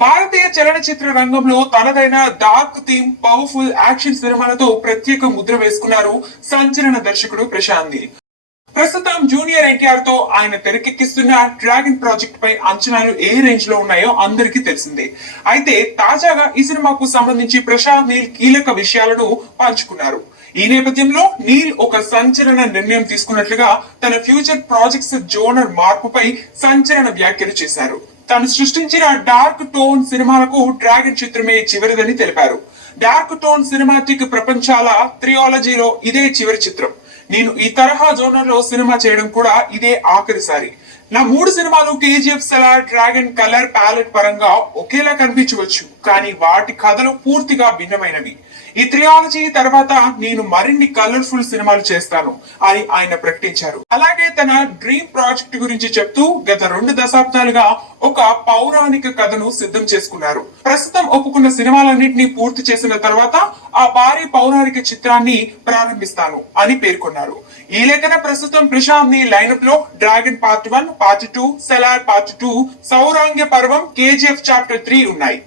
భారతీయ చలనచిత్ర రంగంలో తనదైన డార్క్ థీమ్, పవర్ఫుల్ యాక్షన్ సినిమాలతో ప్రత్యేక ముద్ర వేసుకున్నారు సంచలన దర్శకుడు ప్రశాంత్ నీల్. ప్రస్తుతం జూనియర్ ఎన్టీఆర్ తో ఆయన తెరకెక్కిస్తున్న డ్రాగన్ ప్రాజెక్ట్ పై అంచనాలు ఏ రేంజ్ లో ఉన్నాయో అందరికీ తెలిసిందే. అయితే తాజాగా ఈ సినిమాకు సంబంధించి ప్రశాంత్ నీల్ కీలక విషయాలను పంచుకున్నారు. ఈ నేపథ్యంలో నీల్ ఒక సంచలన నిర్ణయం తీసుకున్నట్లుగా తన ఫ్యూచర్ ప్రాజెక్ట్స్ జోనర్ మార్పుపై సంచలన వ్యాఖ్యలు చేశారు. తాను సృష్టించిన డార్క్ టోన్ సినిమాలకు డ్రాగన్ చిత్రమే చివరిదని తెలిపారు. డార్క్ టోన్ సినిమాటిక్ ప్రపంచాల త్రియాలజీలో ఇదే చివరి చిత్రం. నేను ఈ తరహా జోనర్ లో సినిమా చేయడం కూడా ఇదే ఆఖరిసారి. నా 3 సినిమాలు KGF, Salaar, Dragon colour palette పరంగా ఒకేలా కనిపించవచ్చు, కానీ వాటి కథలు పూర్తిగా భిన్నమైనవి. ఈ త్రియాలజీ తర్వాత నేను మరిన్ని కలర్ఫుల్ సినిమాలు చేస్తాను అని ఆయన ప్రకటించారు. అలాగే తన డ్రీమ్ ప్రాజెక్ట్ గురించి చెప్తూ గత 2 దశాబ్దాలుగా ఒక పౌరాణిక కథను సిద్ధం చేసుకున్నారు. ప్రస్తుతం ఒప్పుకున్న సినిమాలన్నింటినీ పూర్తి చేసిన తర్వాత ఆ భారీ పౌరాణిక చిత్రాన్ని ప్రారంభిస్తాను అని పేర్కొన్నారు. ఈ లెక్కన ప్రస్తుతం ప్రశాంత్ ని లైనప్ లో dragon part 1, part 2, cellar part 2, సౌరాంగ్య పర్వం, కేజీఎఫ్ చాప్టర్ 3 ఉన్నాయి.